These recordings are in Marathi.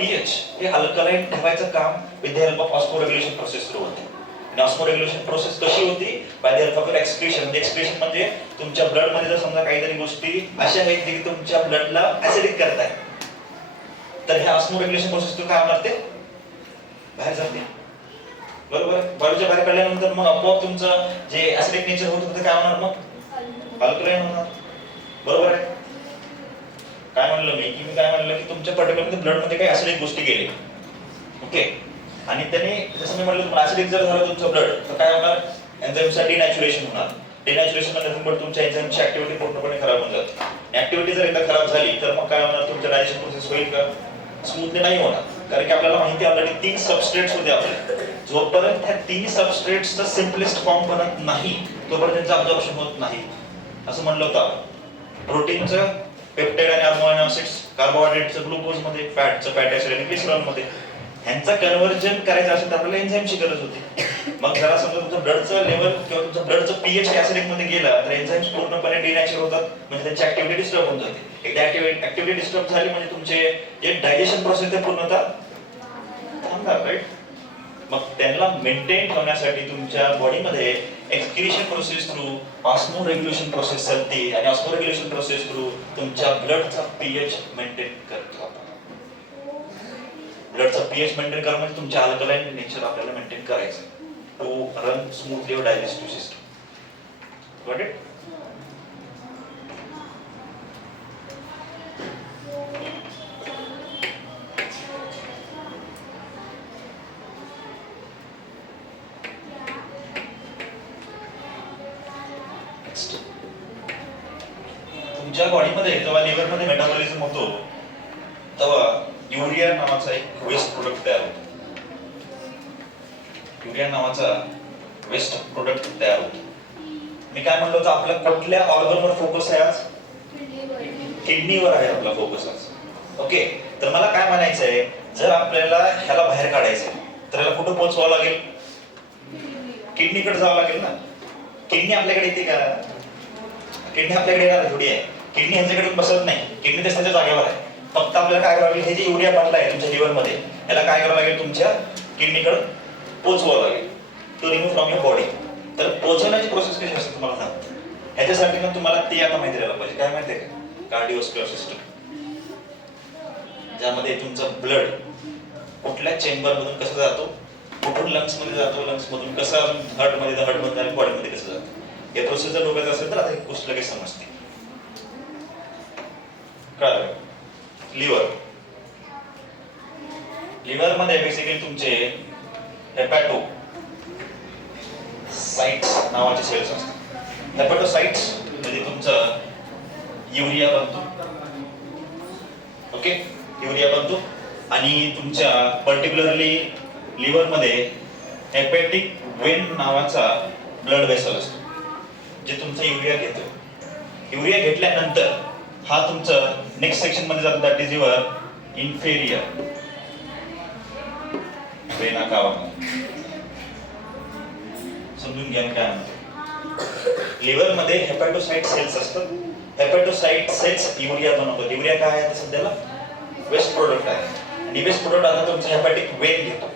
पीएच हे अल्कलाईन ठेवायचं काम with the help of osmoregulation process सुरू होते. आणि ऑस्मोरेग्युलेशन प्रोसेस कशी होती? By the help of excretion. म्हणजे एक्सक्रीशन म्हणजे तुमच्या ब्लड मध्ये जर समजा काहीतरी गोष्टी अशा आहेत की तुमच्या ब्लडला ऍसिडिक करताय, तर ह्या ऑस्मोरेग्युलेशन प्रोसेस तू काय होणार? ते बाहेर जाते. बरोबर. बॉडीच्या बाहेर काढल्यानंतर मग आपोआप तुमचं जे ऍसिडिक नेचर होत होतं काय होणार? मग अल्कलाईन होणार. बरोबर आहे. काय म्हणलं मी काय म्हणलं की तुमच्या पर्टिक्युलर ब्लड मध्ये काही ऍसिडिक गोष्टी गेले, ओके, आणि त्याने जसं मी म्हणलं तुम्हाला ऍसिडिक जर झालं तुमचं ब्लड तर काय होणार? एन्झाईमचं डिनॅच्युरेशन होणार. डिनॅच्युरेशन मध्ये तुमच्या एन्झाईमची ऍक्टिव्हिटी पूर्णपणे खराब होऊन जाते. ऍक्टिव्हिटी जर एकदा खराब झाली तर मग काय होणार? तुमचं डायजेशन प्रोसेस होईल का? स्मूथली नाही होणार. कारण की आपल्याला माहिती आहे ऑलरेडी 3 सबस्ट्रेट्स होते आपले. जोपर्यंत ह्या 3 सबस्ट्रेट्सचा सिम्पलेस्ट फॉर्म बनत नाही तोपर्यंत त्यांचं अब्झॉर्प्शन होत नाही. असं म्हणलं होतं आपण. प्रोटीनचं पेप्टाइड आणि अमिनो ऍसिड्स, कार्बोहायड्रेटचं ग्लुकोज मध्ये, फॅटचं फॅटी ऍसिड आणि ग्लिसरॉल मध्ये, ह्यांचं कन्व्हर्जन करायचं असेल तर आपल्याला एन्झाईमची गरज होती. मग जरा समजा तुमचं ब्लडचं लेवल किंवा तुमचं ब्लडचं पीएच ऍसिडिक मध्ये गेला तर एन्झाईम्स पूर्णपणे डिनॅचर होतात, म्हणजे त्यांची ऍक्टिव्हिटी डिस्टर्ब होऊन जाते. एकदा ऍक्टिव्हिटी डिस्टर्ब झाली म्हणजे तुमचे जे डायजेशन प्रोसेस ते पूर्णतः थांबणार, राईट. मग त्यांना मेंटेन ठेवण्यासाठी तुमच्या बॉडीमध्ये एक्सक्रीशन प्रोसेस थ्रू ऑस्मोरेग्युलेशन प्रोसेस चालते आणि ऑस्मोरेग्युलेशन प्रोसेस थ्रू तुमच्या ब्लडचा पीएच मेंटेन करतो. ब्लडचा पीएच मेंटेन करणं म्हणजे तुमच्या अल्कलाईन नेचर आपल्याला मेंटेन करायचं to run smoothly your digestive system. Got it? तुमच्या बॉडीमध्ये जेव्हा लिव्हरमध्ये मेटाबॉलिझम होतो तेव्हा युरिया नावाचा एक वेस्ट प्रोडक्ट तयार होतो. युरिया नावाचा वेस्ट प्रोडक्ट तयार होतो. मी काय म्हणलो होतं, आपल्या कुठल्या ऑर्गनवर फोकस आहे आज? किडनीवर आहे आपला फोकस आज. ओके, तर मला काय म्हणायचं आहे, जर आपल्याला ह्याला बाहेर काढायचं तर ह्याला कुठं पोहोचवावं लागेल? किडनीकडे जावं लागेल ना. किडनी आपल्याकडे येते का? किडनी आपल्याकडे येणार थोडी आहे. किडनी ह्याच्याकडे बसत नाही. किडनी तर त्याच्या जागेवर आहे. फक्त आपल्याला काय करावं लागेल, हे जे युरिया बनलाय तुमच्या लिव्हर मध्ये, याला काय करावं लागेल? तुमच्या किडनीकडे पोहोचवावं लागेल to remove from your body. तर पोहोचवण्याची प्रोसेस कशी असते तुम्हाला सांगतो. ह्याच्यासाठी ना तुम्हाला ते आता माहिती राहिलं पाहिजे. काय माहिती आहे का? कार्डिओस्क्युलर सिस्टम, ज्यामध्ये तुमचं ब्लड कुठल्या चेंबर मधून कसं जातो, कुठून लंग्स मध्ये जातो, लंग्स मधून कसं हार्ट मध्ये, हार्ट मध्ये आणि बॉडी मध्ये कसं जातो. हे प्रोसेस जर डोक्यात असेल तर आता एक गोष्ट लगेच समजते. काय? लिव्हर. लिव्हर मध्ये बेसिकली तुमचे हेपॅटो साइट्स नावाचे सेल्स असतात. हेपॅटोसाइट्स म्हणजे तुमचं युरिया बनतो. ओके, युरिया बनतो आणि तुमच्या पर्टिक्युलरली लिव्हर मध्ये हेपॅटिक वेन नावाचा ब्लड वेसल असतो जे तुमचा युरिया घेतो. युरिया घेतल्यानंतर हा तुमचं नेक्स्ट सेक्शन मध्ये जातो, that is your inferior vena cava. समजून घ्या काय म्हणतो. लिव्हर मध्ये हेपॅटोसाइट सेल्स असतात. हेपॅटोसाइट सेल्स युरिया बनवतात. युरिया काय आहे सध्याला? वेस्ट प्रोडक्ट आहे. आणि वेस्ट प्रोडक्ट आता तुमचं हेपॅटिक वेन घेतो.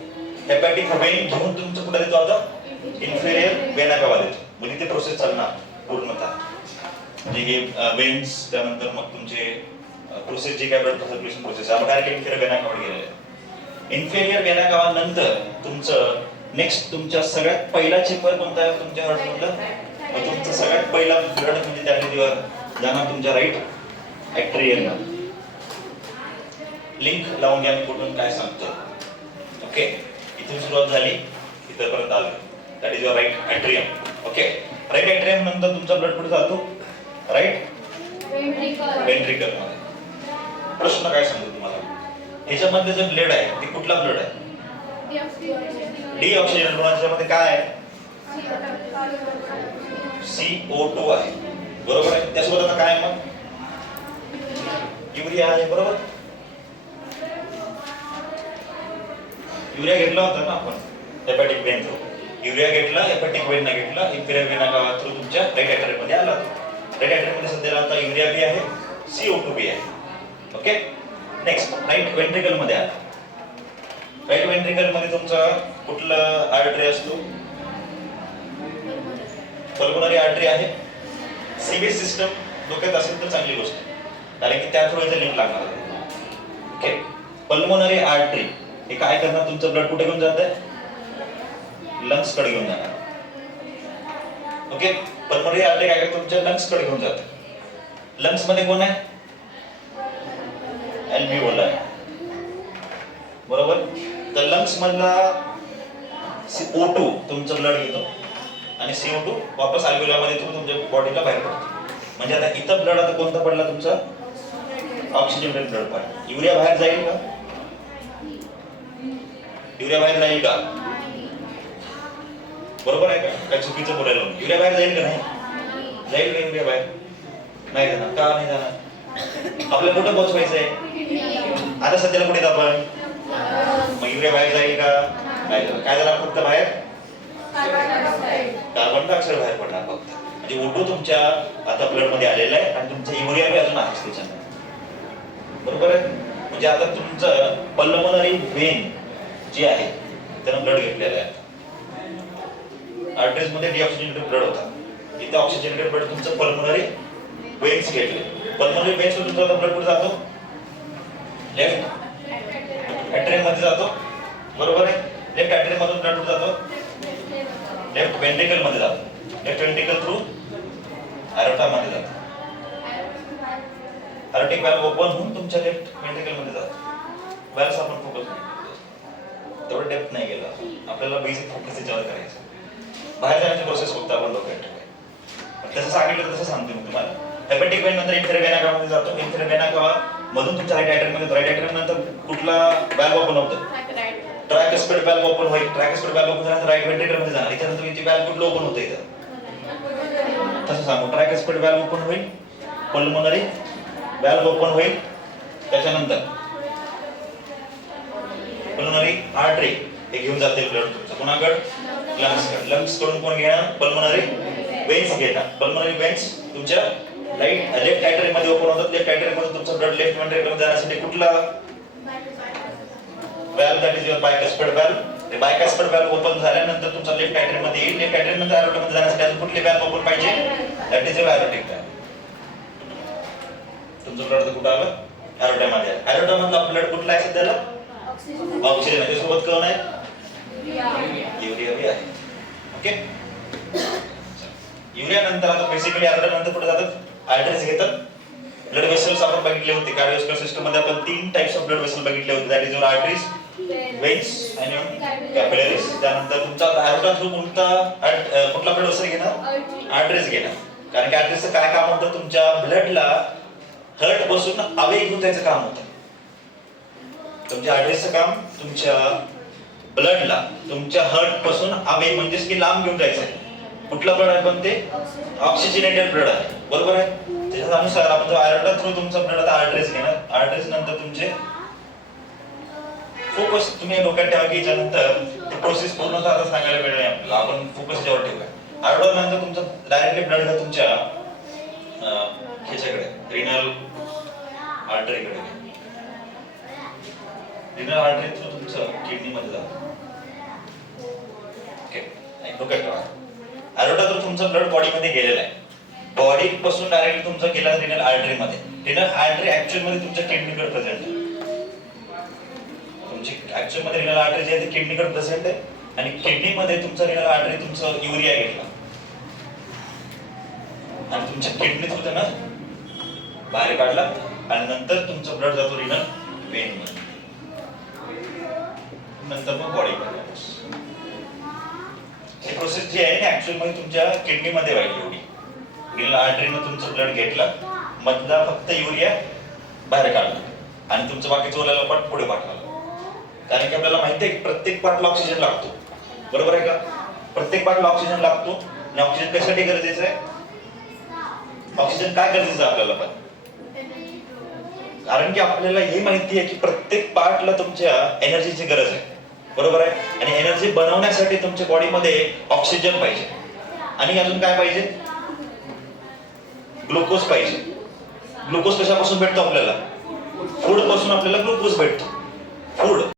हेपॅटिक वेन घेऊन तुमचं कुठे देतो? आता इन्फेरियर वेना कावा देतो. म्हणजे ते प्रोसेस चालणार पूर्णतः. म्हणजे हे वेन्स, त्यानंतर मग तुमचे प्रोसेस जे काय ब्लड सर्क्युलेशन प्रोसेस आहे डायरेक्ट इन्फेरियर वेना कावा गेलेलं आहे. इन्फेरियर वेना कावा नंतर तुमचं नेक्स्ट तुमच्या सगळ्यात पहिला चेंबर कोणता आहे तुमच्या हार्ट मधलं? मग तुमचं सगळ्यात पहिला ब्लड म्हणजे त्या लिव्हर जाणार तुमच्या राईट ॲट्रियमला. लिंक लावून घ्या मी कुठून काय सांगतो. ओके, इथून सुरुवात झाली इथपर्यंत आलो. That is your right atrium. Okay, right atrium नंतर तुमचा ब्लड कुठे जातो? राईट वेंट्रिकल मध्ये. प्रश्न काय सांगतो तुम्हाला, ह्याच्यामध्ये जो ब्लड आहे ते कुठला ब्लड आहे? डीऑक्सिजन. मध्ये काय आहे? CO2 आहे. बरोबर आहे. त्यासोबत आता काय मग? युरिया आहे. बरोबर. युरिया घेतला होता ना आपण हेपॅटिक वेन थ्रू. युरिया घेतला, हेपॅटिक वेन घेतला, इन्फेरियर वेना कावा थ्रू तुमच्या राईट ॲट्रियम मध्ये आला. राईट ॲट्रियम मध्ये सध्याला आता युरिया बी आहे, CO2 बी आहे. ओके, नेक्स्ट राईट वेंट्रिकल मध्ये आला. राईट वेंट्रिकल मध्ये तुमचा कुठला आर्टरी असतो? पल्मोनरी आर्टरी आहे. सीबीएस सिस्टम डोक्यात असेल तर चांगली गोष्ट, कारण की त्या थ्रू इथे लिंक लागणार आहे. ओके, पल्मोनरी आर्टरी हे काय करणार? तुमचं ब्लड कुठे घेऊन जात आहे? लंग्स कडे घेऊन जाणार. ओके, पल्मोनरी आर्टरी काय करते? तुमच्या लंग्स कडे घेऊन जाते. लंग्स मध्ये कोण आहे? अल्व्हिओला आहे, बरोबर. तर लंग्स मधला CO2 तुमचं ब्लड घेतो आणि CO2 वापस अल्व्हिओला मध्ये तुमच्या बॉडीला बाहेर पडतो. म्हणजे आता इथं ब्लड आता कोणता पडला? तुमचा ऑक्सिजनेटेड ब्लड पडला. युरिया बाहेर जाईल का? युरिया बाहेर जाईल का? बरोबर आहे का? काय चुकीचं बोलायला? युरिया बाहेर जाईल का? नाही जाईल का? युरिया बाहेर नाही जाणार. का नाही जाणार? आपल्याला कुठं पोहोचवायचं आहे? आता सध्याला कुठे आपण? मग युरिया बाहेर जाईल का? नाही जाणार. काय जाणार फक्त बाहेर? कार्बन डायऑक्साईड बाहेर पडणार फक्त. म्हणजे O2 तुमच्या आता ब्लड मध्ये आलेला आहे आणि तुमचा युरिया बी अजून आहेच त्याच्यामध्ये, बरोबर आहे. म्हणजे आता तुमचं पल्मोनरी वेन जे आहे त्यानं ब्लड घेतलेलं आहे. आर्टरीज मध्ये डिऑक्सिजनेटेड ब्लड होता, इथे ऑक्सिजनेटेड ब्लड तुमचं पल्मोनरी वेन्स घेतले. पल्मोनरी वेन्स तुमचा ब्लड कुठे जातो? लेफ्ट ऍट्रियम मध्ये जातो, बरोबर आहे. लेफ्ट ऍट्रियम मधून ब्लड कुठे जातो? लेफ्ट वेंट्रिकल मध्ये जातो. लेफ्ट वेंट्रिकल थ्रू अरोटा मध्ये जातो. अरोटिक व्हॅल्व ओपन होऊन तुमच्या लेफ्ट वेंट्रिकल मध्ये जातो. व्हॅल्व्स आपण फोकस नाही, तेवढं डेप्थ नाही गेला. आपल्याला बेसिक फोकस त्याच्यावर करायचं. बाहेर जाण्याची प्रोसेस फक्त आपण डोक्यात ठेवायची. तसं सांगितलं तसं सांगतो मी तुम्हाला. हेपॅटिक वेन नंतर इन्फेरियर वेना कावा मध्ये जातो. इन्फेरियर वेना कावा मधून तुमच्या राईट ऍट्रियम मध्ये, राईट ऍट्रियम नंतर कुठला व्हॅल्व ओपन होतं? ट्रायकस्पिड व्हॅल्व ओपन होईल. ट्रायकस्पिड व्हॅल्व ओपन झाल्यानंतर राईट वेंट्रिकल मध्ये जाणार. त्याच्यानंतर इथे व्हॅल्व कुठलं ओपन होतं? इथं तसं सांगू. ट्रायकस्पिड व्हॅल्व ओपन होईल, पल्मोनरी व्हॅल्व ओपन होईल, त्याच्यानंतर पल्मोनरी आर्टरी हे घेऊन जाते ब्लड तुमचं कोणाकडे? लंग्स कडे. लंग्स कडून कोण घेणार? पल्मोनरी वेन्स घेणार. पल्मोनरी वेन्स तुमच्या लेफ्ट ऍट्रियम मध्ये ओपन होतात. लेफ्ट ऍट्रियम मध्ये तुमचं ब्लड लेफ्ट वेंट्रिकल मध्ये जाण्यासाठी कुठला valve? That is your bicuspid valve. ते बायकस्पिड व्हॅल्व ओपन झाल्यानंतर तुमचा लेफ्ट ऍट्रियम मध्ये येईल. लेफ्ट ऍट्रियम नंतर अरोटा मध्ये जाण्यासाठी अजून कुठली व्हॅल्व ओपन पाहिजे? That is your aortic valve. तुमचं ब्लड कुठं आलं? अरोटा मध्ये. अरोटा मधला ब्लड कुठला आहे सध्याला? ऑक्सिजन आहे. त्यासोबत कोण आहे? युरिया बी आहे. ओके, युरिया नंतर आता बेसिकली अरोटा नंतर कुठे जातात? आर्टरीज घेतात. ब्लड वेसल्स आपण बघितले होते. कार्डिओव्हास्क्युलर सिस्टम मध्ये आपण 3 टाइप्स ऑफ ब्लड वेसल बघितले होते. That is your arteries, veins आणि कॅपिलरीज. त्यानंतर तुमचा अरोटा थ्रू कुठला ब्लड वेसल घेणार? आर्टरीज घेणार. कारण की आर्टरीजचं काय काम होतं? तुमच्या ब्लडला हर्ट पासून अवे घेऊन जायचं काम होतं. तुमच्या आर्टरीजचं काम तुमच्या ब्लडला तुमच्या हर्ट पासून अवे म्हणजेच की लांब घेऊन जायचं आहे. कुठला ब्लड आहे? पण ते ऑक्सिजनेटेड ब्लड आहे, बरोबर आहे. त्याच्यानुसार आपण जो अरोटा थ्रू तुमचा ब्लड आता आर्टरीज घेणार. आर्टरीज नंतर तुमचे फोकस तुम्ही डोक्यात ठेवा की याच्यानंतर ते प्रोसेस पूर्णतः आता सांगायला वेळ नाही आपल्याला. आपण फोकस यावर ठेवूया. अरोटा नंतर तुमचं डायरेक्टली ब्लड तुमच्या ह्याच्याकडे रिनल आर्टरीकडे. रिनल आर्टरी थ्रू तुमचं किडनी मध्ये जातं. ओके, डोक्यात ठेवा. अरोटा थ्रू तुमचं ब्लड बॉडी मध्ये गेलेलं आहे. बॉडी पासून डायरेक्टली तुमचं गेला रिनल आर्टरी मध्ये. रिनल आर्टरी ऍक्च्युअल मध्ये तुमच्या किडनीकडे प्रेझेंट आहे. तुमची ऍक्च्युअल मध्ये रिनल आर्टरी जे आहे ते किडनीकडे प्रेझेंट आहे आणि किडनी मध्ये तुमचं रिनल आर्टरी तुमचं युरिया घेतला आणि तुमच्या किडनी थ्रू त्यानं बाहेर काढला आणि नंतर तुमचं ब्लड जातो रिनल वेन मध्ये. नंतर मग बॉडी मध्ये. ही प्रोसेस जी आहे ना ऍक्च्युअल मध्ये तुमच्या किडनी मध्ये व्हायची. एवढी रिनल आर्टरीनं तुमचं ब्लड घेतला, मधला फक्त युरिया बाहेर काढला आणि तुमचं बाकीचं उरलेला पार्ट पुढे पाठवला. कारण की आपल्याला माहिती आहे की प्रत्येक पार्टला ऑक्सिजन लागतो, बरोबर आहे का? प्रत्येक पार्टला ऑक्सिजन लागतो आणि ऑक्सिजन कशासाठी गरजेचं आहे? ऑक्सिजन काय गरजेचं आहे आपल्याला? पण कारण की आपल्याला हे माहिती आहे की प्रत्येक पार्टला तुमच्या एनर्जीची गरज आहे, बरोबर आहे. आणि एनर्जी बनवण्यासाठी तुमच्या बॉडीमध्ये ऑक्सिजन पाहिजे आणि अजून काय पाहिजे? ग्लुकोज पाहिजे. ग्लुकोज कशापासून भेटतो आपल्याला? फूड पासून आपल्याला ग्लुकोज भेटतो. फूड